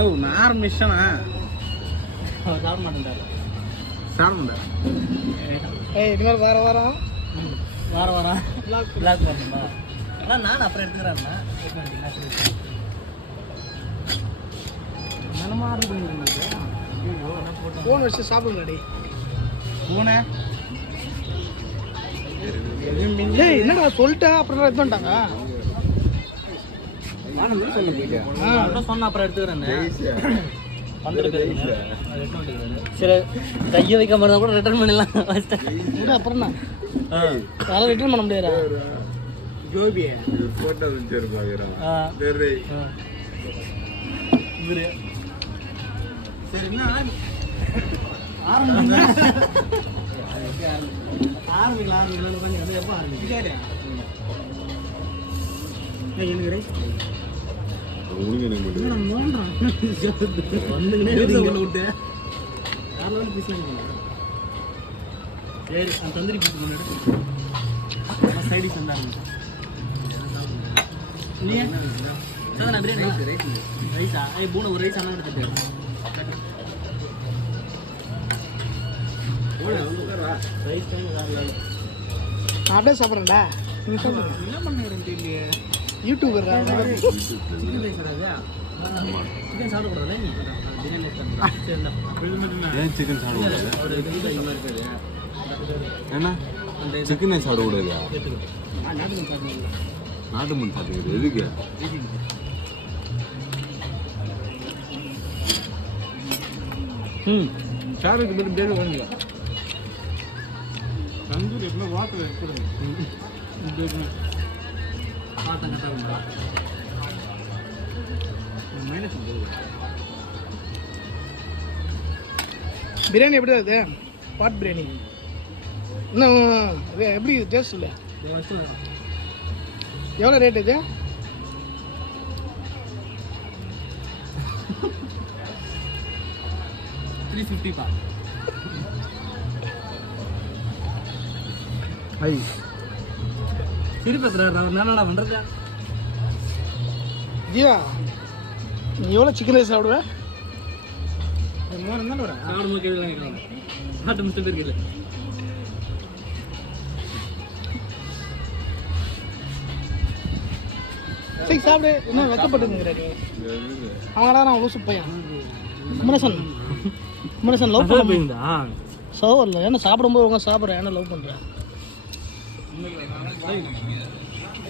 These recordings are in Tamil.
என்ன நார் மிஷனா சாப்பிட மாட்டேன்டா இனிமேல் வாரம் வாரம் பிளாக் பண்ணா ஆனால் நான் அப்புறம் எடுத்துக்கிறேன்னா என்னமா ஆர்டர் பண்ணிருந்தீங்க ஃபோன் வச்சு சாப்பிடுங்கடி பூனை என்னடா சொல்லிட்டேன் அப்புறம் எடுத்து வந்துட்டாங்க சொன்ன அப்புறம் எடுத்துக்கிறேன்னு சரி கையை வைக்க மாதிரி கூட ரிட்டர்ன் பண்ணிடலாம் அப்புறம் தான் அதெல்லாம் ரிட்டர்ன் பண்ண முடியாதா ஜோபியே சரி என்ன ஆரம்பிக்கலாம் எப்போ ஆரம்பிச்சு எனக்கு ரைஸ் சரி அந்த தந்திரி பீஸ் சைடிஸ் வந்தாங்க ரைஸா பூனை ஒரு ரைஸ் ஆனால் எடுத்துட்டு ரைஸ் நான் அப்படியே சாப்பிட்றேன்டா நீங்கள் சொல்லுங்க என்ன பண்ணுறேன் தெரியலையே யூடியூபர் சிக்கன் ரைஸ் வராதா சிக்கன் சாப்பிடக்கூடாது ஏன் சிக்கன் சாப்பிடக்கூடாது ஏன்னா சிக்கனே சாப்பிடக்கூடாதா நாட்டு மண் சாப்பிடுறது எதுக்கு சாருக்கு பேர் பேர் வாங்க தந்தூர் எப்பவுமே வாட்டர் வைக்கிறது பிரியாணி எப்படி அது பாட் பிரியாணி இன்னும் எப்படி டேஸ்ட் இல்லை எவ்வளோ ரேட் இது $350 ஐ திருப்பி என்னடா பண்ணுறது ஜீவா நீ எவ்வளோ சிக்கன் ரைஸ் சாப்பிடுவேன் மூணு தானே வரேன் சாப்பிடும்போது கேள்வி நாட்டு முஸ்லிம் தெரியல சரி சாப்பிடு இன்னும் வெக்கப்பட்டுங்கிற நீ அவங்கடா நான் லூசு பையன் குமரசன் லவ் பண்ண சோவரில் ஏன்னா சாப்பிடும்போது உங்க சாப்பிட்றேன் ஏன்னா லவ் பண்ணுறேன்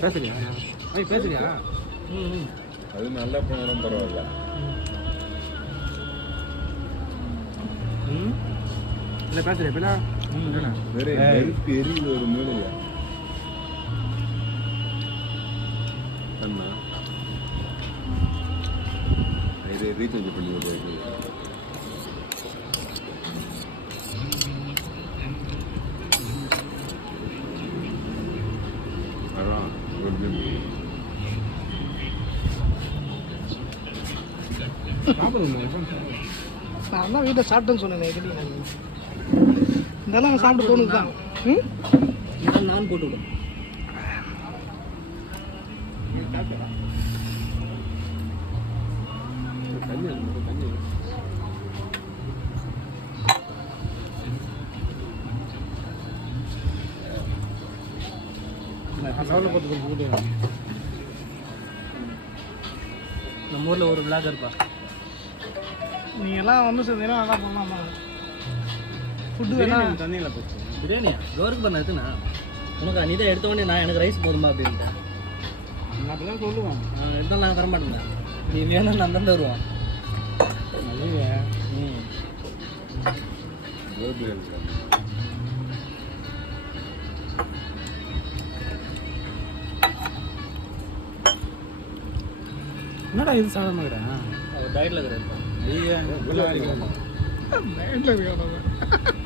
பேசுறியா பேசுறியா அது நல்லா போனாலும் பரவாயில்ல இல்லை பேசுறியா பிள்ளை நெருப்பு எரியுது ஒரு மூலையா அண்ணா இது ரீசார்ஜ் பண்ணி விடுறது அதான் நான் தான் வீட்டை சாப்பிட்டேன்னு சொன்னேன் எப்படி இதெல்லாம் சாப்பிட்டு தோணுது தான் நான் போட்டு விடும் நம்ம ஊரில் ஒரு விளாக் இருப்பா நீங்கள் எல்லாம் வந்து சேர்ந்தீங்கன்னா நல்லா பண்ணலாமா ஃபுட்டு வேணாம் தண்ணியில் போச்சு பிரியாணியா ஜோருக்கு பண்ண இருக்குண்ணா உனக்கு நீ தான் எடுத்தோடனே நான் எனக்கு ரைஸ் போதுமா அப்படின்ட்டு நான் அப்படி தான் சொல்லுவேன் எடுத்தாலும் நான் வரமாட்டேங்க நீ வேணும் நான் தான் வருவான் என்னடா இது சாதமாகிறேன் அவர் டயட்டில் இருக்கிறேன் டயட்டில் இருக்காங்க